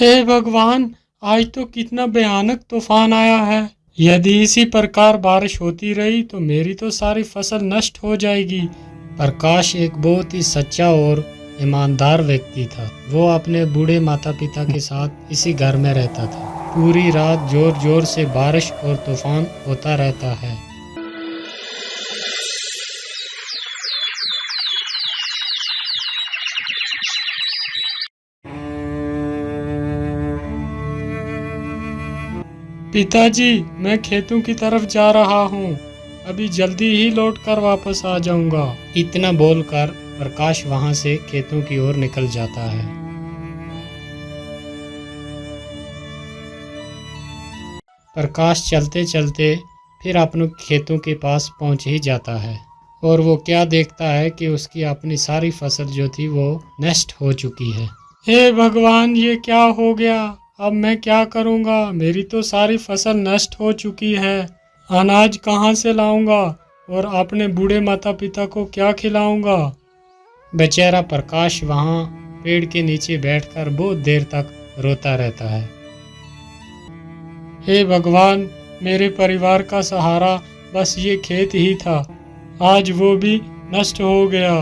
हे भगवान, आज तो कितना भयानक तूफान आया है। यदि इसी प्रकार बारिश होती रही तो मेरी तो सारी फसल नष्ट हो जाएगी। प्रकाश एक बहुत ही सच्चा और ईमानदार व्यक्ति था। वो अपने बूढ़े माता पिता के साथ इसी घर में रहता था। पूरी रात जोर जोर से बारिश और तूफान होता रहता है। पिताजी, मैं खेतों की तरफ जा रहा हूँ। अभी जल्दी ही लौट कर वापस आ जाऊंगा। इतना बोलकर प्रकाश वहां से खेतों की ओर निकल जाता है। प्रकाश चलते चलते फिर अपने खेतों के पास पहुंच ही जाता है और वो क्या देखता है कि उसकी अपनी सारी फसल जो थी वो नष्ट हो चुकी है। हे भगवान, ये क्या हो गया? अब मैं क्या करूंगा? मेरी तो सारी फसल नष्ट हो चुकी है। अनाज कहाँ से लाऊंगा और अपने बूढ़े माता पिता को क्या खिलाऊंगा? बेचारा प्रकाश वहाँ पेड़ के नीचे बैठकर बहुत देर तक रोता रहता है। हे भगवान, मेरे परिवार का सहारा बस ये खेत ही था। आज वो भी नष्ट हो गया।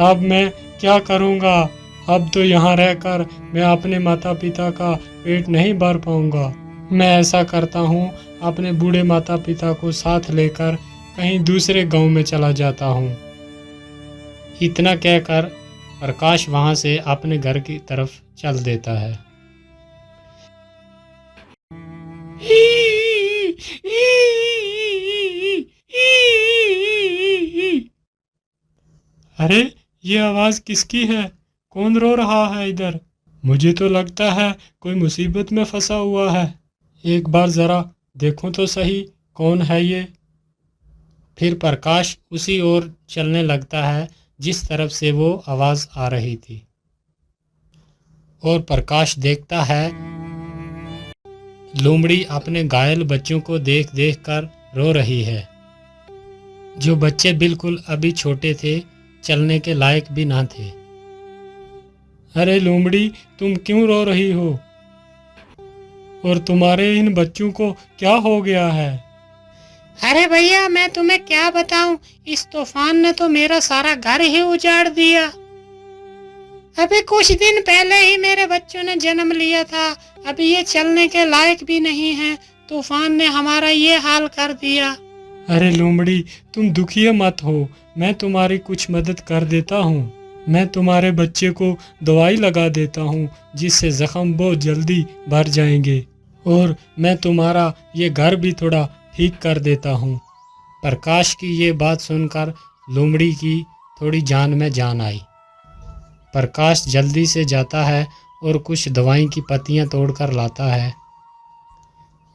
अब मैं क्या करूंगा? अब तो यहाँ रहकर मैं अपने माता पिता का पेट नहीं भर पाऊंगा। मैं ऐसा करता हूँ, अपने बूढ़े माता पिता को साथ लेकर कहीं दूसरे गांव में चला जाता हूँ। इतना कहकर प्रकाश वहां से अपने घर की तरफ चल देता है। अरे, ये आवाज किसकी है? कौन रो रहा है इधर? मुझे तो लगता है कोई मुसीबत में फंसा हुआ है। एक बार जरा देखूं तो सही, कौन है ये? फिर प्रकाश उसी ओर चलने लगता है जिस तरफ से वो आवाज आ रही थी। और प्रकाश देखता है लोमड़ी अपने घायल बच्चों को देख देख कर रो रही है। जो बच्चे बिल्कुल अभी छोटे थे, चलने के लायक भी ना थे। अरे लोमड़ी, तुम क्यों रो रही हो? और तुम्हारे इन बच्चों को क्या हो गया है? अरे भैया, मैं तुम्हें क्या बताऊं, इस तूफान ने तो मेरा सारा घर ही उजाड़ दिया। अभी कुछ दिन पहले ही मेरे बच्चों ने जन्म लिया था। अभी ये चलने के लायक भी नहीं है। तूफान ने हमारा ये हाल कर दिया। अरे लोमड़ी, तुम दुखी मत हो, मैं तुम्हारी कुछ मदद कर देता हूँ। मैं तुम्हारे बच्चे को दवाई लगा देता हूँ जिससे जख्म बहुत जल्दी भर जाएंगे, और मैं तुम्हारा ये घर भी थोड़ा ठीक कर देता हूँ। प्रकाश की ये बात सुनकर लोमड़ी की थोड़ी जान में जान आई। प्रकाश जल्दी से जाता है और कुछ दवाई की पत्तियाँ तोड़कर लाता है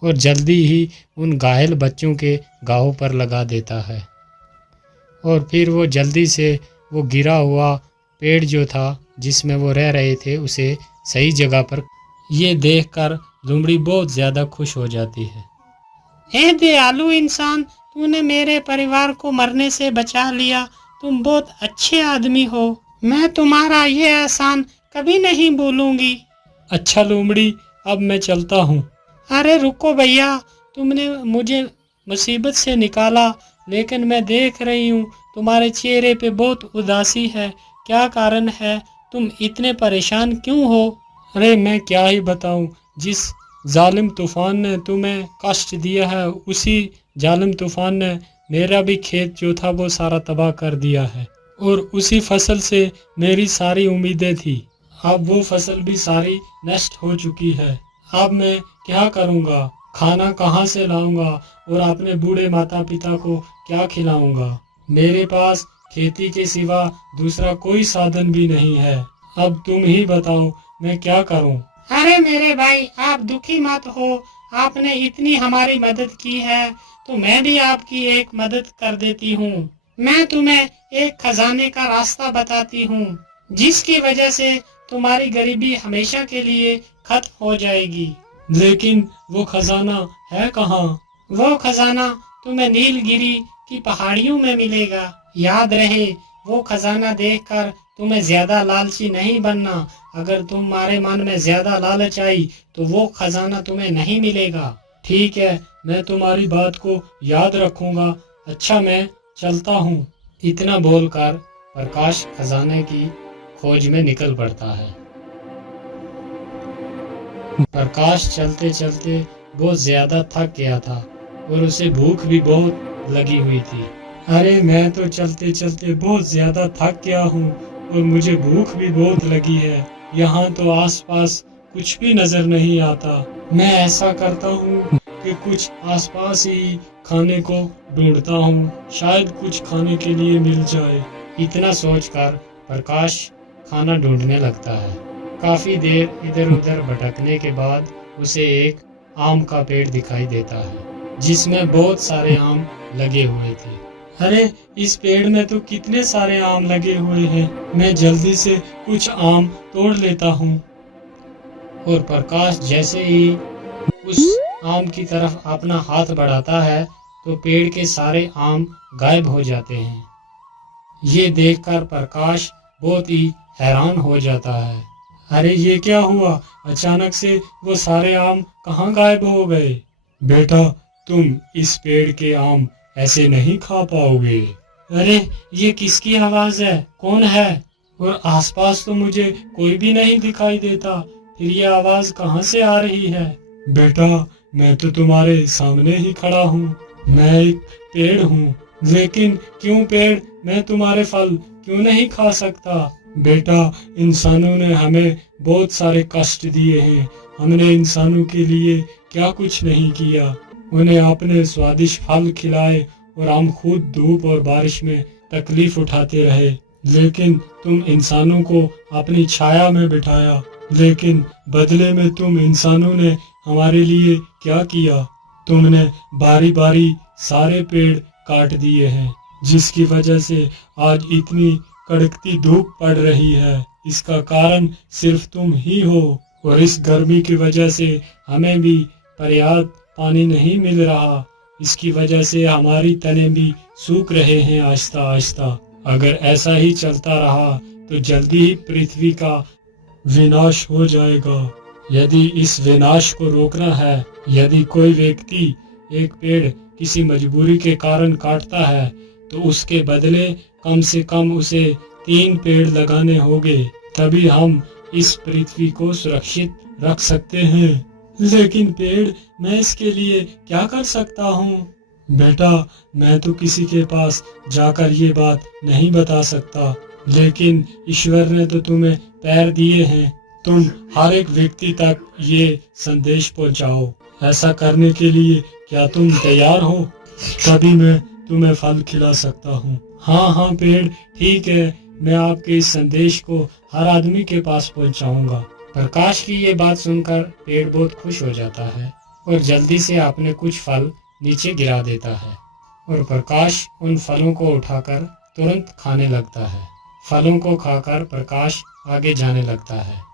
और जल्दी ही उन घायल बच्चों के घावों पर लगा देता है। और फिर वो जल्दी से वो गिरा हुआ पेड़ जो था जिसमें वो रह रहे थे उसे सही जगह पर। ये देखकर लोमड़ी बहुत ज़्यादा खुश हो जाती है। हे दयालु इंसान, तूने मेरे परिवार को मरने से बचा लिया। तुम बहुत अच्छे आदमी हो। मैं तुम्हारा ये एहसान कभी नहीं भूलूंगी। अच्छा लोमड़ी, अब मैं चलता हूँ। अरे रुको भैया, तुमने मुझे मुसीबत से निकाला, लेकिन मैं देख रही हूँ तुम्हारे चेहरे पे बहुत उदासी है। क्या कारण है? तुम इतने परेशान क्यों हो? अरे मैं क्या ही बताऊँ, जिस जालिम तूफान ने तुम्हें कष्ट दिया है, उसी जालिम तूफान ने मेरा भी खेत जो था वो सारा तबाह कर दिया है, और उसी फसल से मेरी सारी उम्मीदें थी। अब वो फसल भी सारी नष्ट हो चुकी है। अब मैं क्या करूँगा? खाना कहाँ से लाऊंगा और अपने बूढ़े माता पिता को क्या खिलाऊंगा? मेरे पास खेती के सिवा दूसरा कोई साधन भी नहीं है। अब तुम ही बताओ, मैं क्या करूं? अरे मेरे भाई, आप दुखी मत हो। आपने इतनी हमारी मदद की है तो मैं भी आपकी एक मदद कर देती हूँ। मैं तुम्हें एक खजाने का रास्ता बताती हूँ जिसकी वजह से तुम्हारी गरीबी हमेशा के लिए खत्म हो जाएगी। लेकिन वो खजाना है कहाँ? वो खजाना तुम्हें नीलगिरी की पहाड़ियों में मिलेगा। याद रहे, वो खजाना देखकर तुम्हें ज्यादा लालची नहीं बनना। अगर तुम्हारे मन में ज्यादा लालच आई तो वो खजाना तुम्हें नहीं मिलेगा। ठीक है, मैं तुम्हारी बात को याद रखूंगा। अच्छा, मैं चलता हूँ। इतना बोलकर प्रकाश खजाने की खोज में निकल पड़ता है। प्रकाश चलते चलते बहुत ज्यादा थक गया था और उसे भूख भी बहुत लगी हुई थी। अरे, मैं तो चलते चलते बहुत ज्यादा थक गया हूँ और मुझे भूख भी बहुत लगी है। यहाँ तो आसपास कुछ भी नजर नहीं आता। मैं ऐसा करता हूँ कि कुछ आसपास ही खाने को ढूंढता हूँ, शायद कुछ खाने के लिए मिल जाए। इतना सोचकर प्रकाश खाना ढूंढने लगता है। काफी देर इधर उधर भटकने के बाद उसे एक आम का पेड़ दिखाई देता है जिसमें बहुत सारे आम लगे हुए थे। अरे, इस पेड़ में तो कितने सारे आम लगे हुए हैं। मैं जल्दी से कुछ आम तोड़ लेता हूँ। और प्रकाश जैसे ही उस आम की तरफ अपना हाथ बढ़ाता है तो पेड़ के सारे आम गायब हो जाते हैं। ये देखकर प्रकाश बहुत ही हैरान हो जाता है। अरे, ये क्या हुआ? अचानक से वो सारे आम कहाँ गायब हो गए? बेटा, तुम इस पेड़ के आम ऐसे नहीं खा पाओगे। अरे, ये किसकी आवाज है? कौन है? और आसपास तो मुझे कोई भी नहीं दिखाई देता, फिर ये आवाज कहाँ से आ रही है? बेटा, मैं तो तुम्हारे सामने ही खड़ा हूँ। मैं एक पेड़ हूँ, लेकिन क्यों पेड़, मैं तुम्हारे फल क्यों नहीं खा सकता? बेटा, इंसानों ने हमें बहुत सारे कष्ट दिए हैं। हमने इंसानों के लिए क्या कुछ नहीं किया। उन्हें आपने स्वादिष्ट फल खिलाए और हम खुद धूप और बारिश में तकलीफ उठाते रहे। लेकिन तुम इंसानों को अपनी छाया में बिठाया, लेकिन बदले में तुम इंसानों ने हमारे लिए क्या किया? तुमने बारी बारी सारे पेड़ काट दिए हैं, जिसकी वजह से आज इतनी कड़कती धूप पड़ रही है। इसका कारण सिर्फ तुम ही हो और इस गर्मी की वजह से हमें भी पर्याप्त पानी नहीं मिल रहा। इसकी वजह से हमारी तने भी सूख रहे हैं आहिस्ता आहिस्ता। अगर ऐसा ही चलता रहा तो जल्दी ही पृथ्वी का विनाश हो जाएगा। यदि इस विनाश को रोकना है, यदि कोई व्यक्ति एक पेड़ किसी मजबूरी के कारण काटता है तो उसके बदले कम से कम उसे 3 पेड़ लगाने होंगे, तभी हम इस पृथ्वी को सुरक्षित रख सकते हैं। लेकिन पेड़, मैं इसके लिए क्या कर सकता हूँ? बेटा, मैं तो किसी के पास जाकर ये बात नहीं बता सकता, लेकिन ईश्वर ने तो तुम्हें पैर दिए हैं। तुम हर एक व्यक्ति तक ये संदेश पहुंचाओ। ऐसा करने के लिए क्या तुम तैयार हो? तभी मैं तुम्हें फल खिला सकता हूँ। हाँ हाँ पेड़, ठीक है, मैं आपके इस संदेश को हर आदमी के पास पहुंचाऊंगा। प्रकाश की ये बात सुनकर पेड़ बहुत खुश हो जाता है और जल्दी से अपने कुछ फल नीचे गिरा देता है और प्रकाश उन फलों को उठाकर तुरंत खाने लगता है। फलों को खाकर प्रकाश आगे जाने लगता है।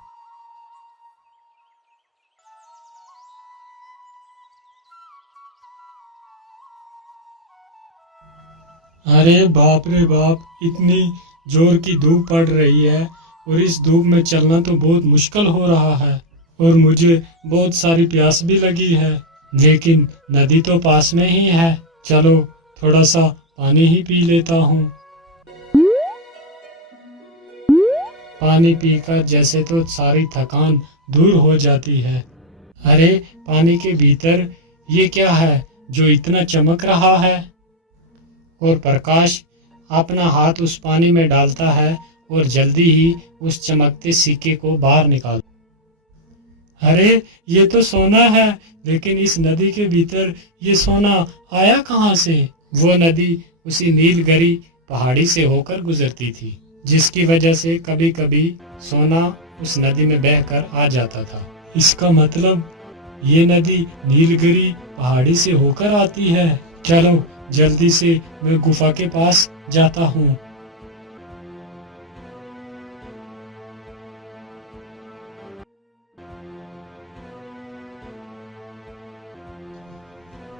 अरे बाप रे बाप, इतनी जोर की धूप पड़ रही है और इस धूप में चलना तो बहुत मुश्किल हो रहा है और मुझे बहुत सारी प्यास भी लगी है, लेकिन नदी तो पास में ही है। चलो थोड़ा सा पानी ही पी लेता हूँ। पानी पीकर जैसे तो सारी थकान दूर हो जाती है। अरे, पानी के भीतर ये क्या है जो इतना चमक रहा है? और प्रकाश अपना हाथ उस पानी में डालता है और जल्दी ही उस चमकते सिक्के को बाहर निकाल। अरे, ये तो सोना है, लेकिन इस नदी के भीतर ये सोना आया कहाँ से? वो नदी उसी नीलगिरी पहाड़ी से होकर गुजरती थी, जिसकी वजह से कभी कभी सोना उस नदी में बहकर आ जाता था। इसका मतलब ये नदी नीलगिरी पहाड़ी से होकर आती है। चलो जल्दी से मैं गुफा के पास जाता हूँ।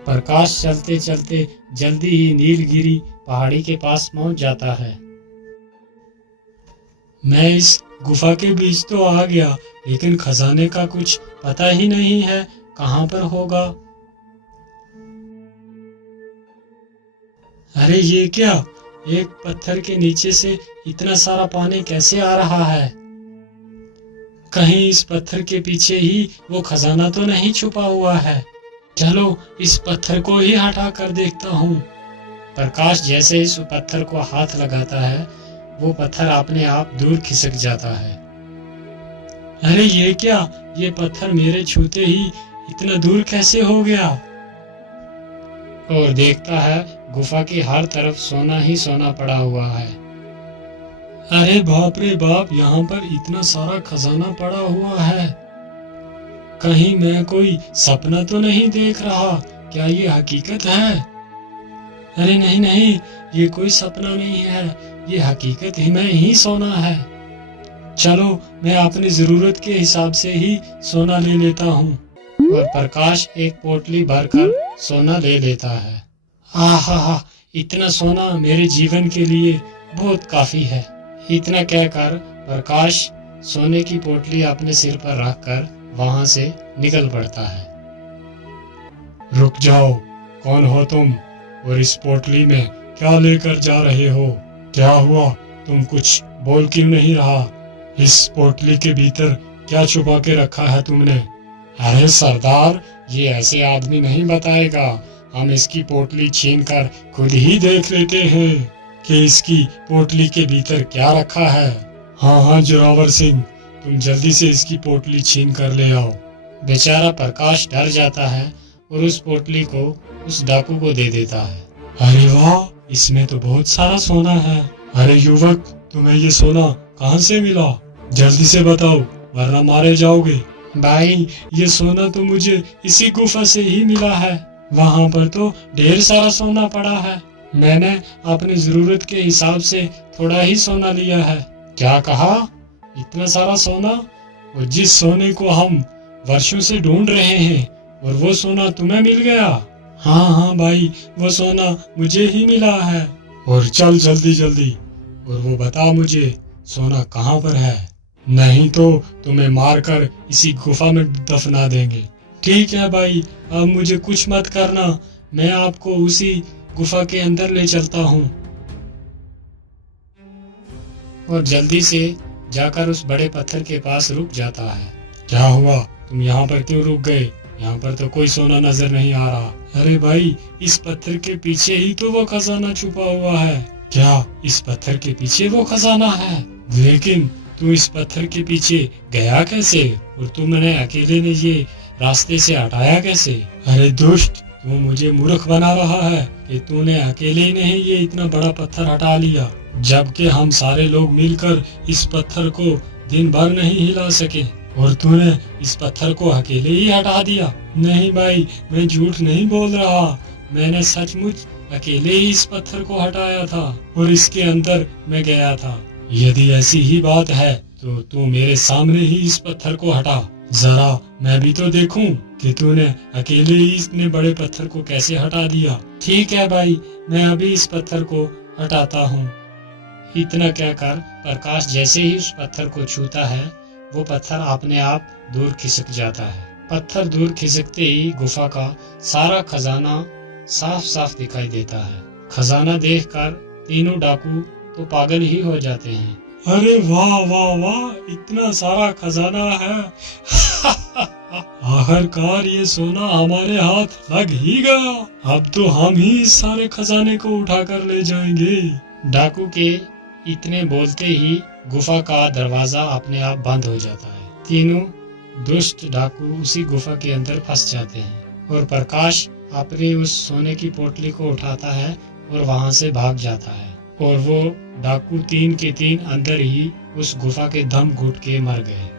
प्रकाश चलते चलते जल्दी ही नीलगिरी पहाड़ी के पास पहुंच जाता है। मैं इस गुफा के बीच तो आ गया, लेकिन खजाने का कुछ पता ही नहीं है कहाँ पर होगा। अरे ये क्या, एक पत्थर के नीचे से इतना सारा पानी कैसे आ रहा है? कहीं इस पत्थर के पीछे ही वो खजाना तो नहीं छुपा हुआ है। चलो इस पत्थर को ही हटा कर देखता हूँ। प्रकाश जैसे इस पत्थर को हाथ लगाता है, वो पत्थर अपने आप दूर खिसक जाता है। अरे ये क्या, ये पत्थर मेरे छूते ही इतना दूर कैसे हो गया? और देखता है गुफा की हर तरफ सोना ही सोना पड़ा हुआ है। अरे बाप रे बाप, यहाँ पर इतना सारा खजाना पड़ा हुआ है। कहीं मैं कोई सपना तो नहीं देख रहा? क्या ये हकीकत है? अरे नहीं नहीं, ये कोई सपना नहीं है, ये हकीकत ही में ही सोना है। चलो मैं अपनी जरूरत के हिसाब से ही सोना ले लेता हूँ। और प्रकाश एक पोटली भरकर सोना ले लेता है। आहा, इतना सोना मेरे जीवन के लिए बहुत काफी है। इतना कहकर प्रकाश सोने की पोटली अपने सिर पर रखकर वहां से निकल पड़ता है। रुक जाओ, कौन हो तुम और इस पोटली में क्या लेकर जा रहे हो? क्या हुआ, तुम कुछ बोल क्यों नहीं रहा? इस पोटली के भीतर क्या छुपा के रखा है तुमने? अरे सरदार, ये ऐसे आदमी नहीं बताएगा। हम इसकी पोटली छीनकर खुद ही देख लेते हैं कि इसकी पोटली के भीतर क्या रखा है। हाँ जोरावर सिंह, तुम जल्दी से इसकी पोटली छीन कर ले आओ। बेचारा प्रकाश डर जाता है और उस पोटली को उस डाकू को दे देता है। अरे वाह, इसमें तो बहुत सारा सोना है। अरे युवक, तुम्हें ये सोना कहाँ से मिला? जल्दी से बताओ, वरना मारे जाओगे। भाई, ये सोना तो मुझे इसी गुफा से ही मिला है। वहाँ पर तो ढेर सारा सोना पड़ा है। मैंने अपनी जरूरत के हिसाब से थोड़ा ही सोना लिया है। क्या कहा? इतना सारा सोना? और जिस सोने को हम वर्षों से ढूंढ रहे हैं, और वो सोना तुम्हें मिल गया? हाँ भाई, वो सोना मुझे ही मिला है। और चल जल्दी जल्दी, और वो बता मुझे सोना कहाँ पर है, नहीं तो तुम्हें मारकर इसी गुफा में दफना देंगे। ठीक है भाई, अब मुझे कुछ मत करना, मैं आपको उसी गुफा के अंदर ले चलता हूँ। और जल्दी से जाकर उस बड़े पत्थर के पास रुक जाता है। क्या हुआ, तुम यहाँ पर क्यों रुक गए? यहाँ पर तो कोई सोना नजर नहीं आ रहा। अरे भाई, इस पत्थर के पीछे ही तो वो खजाना छुपा हुआ है। क्या इस पत्थर के पीछे वो खजाना है? लेकिन तू इस पत्थर के पीछे गया कैसे, और तुमने अकेले ने ये रास्ते से हटाया कैसे? अरे दुष्ट, तू मुझे मूर्ख बना रहा है कि तूने अकेले ही नहीं ये इतना बड़ा पत्थर हटा लिया, जबकि हम सारे लोग मिलकर इस पत्थर को दिन भर नहीं हिला सके, और तूने इस पत्थर को अकेले ही हटा दिया। नहीं भाई, मैं झूठ नहीं बोल रहा, मैंने सचमुच अकेले ही इस पत्थर को हटाया था और इसके अंदर मैं गया था। यदि ऐसी ही बात है तो तू मेरे सामने ही इस पत्थर को हटा, जरा मैं भी तो देखूं कि तूने अकेले ही इतने बड़े पत्थर को कैसे हटा दिया। ठीक है भाई, मैं अभी इस पत्थर को हटाता हूँ। इतना कहकर प्रकाश जैसे ही उस पत्थर को छूता है, वो पत्थर अपने आप दूर खिसक जाता है। पत्थर दूर खिसकते ही गुफा का सारा खजाना साफ साफ दिखाई देता है। खजाना देखकर तीनों डाकू तो पागल ही हो जाते हैं। अरे वाह वाह वाह, इतना सारा खजाना है। आखिरकार ये सोना हमारे हाथ लग ही गया। अब तो हम ही इस सारे खजाने को उठाकर ले जाएंगे। डाकू के इतने बोलते ही गुफा का दरवाजा अपने आप बंद हो जाता है। तीनों दुष्ट डाकू उसी गुफा के अंदर फंस जाते हैं और प्रकाश अपनी उस सोने की पोटली को उठाता है और वहां से भाग जाता है। और वो डाकू तीन के तीन अंदर ही उस गुफा के दम घुट के मर गए।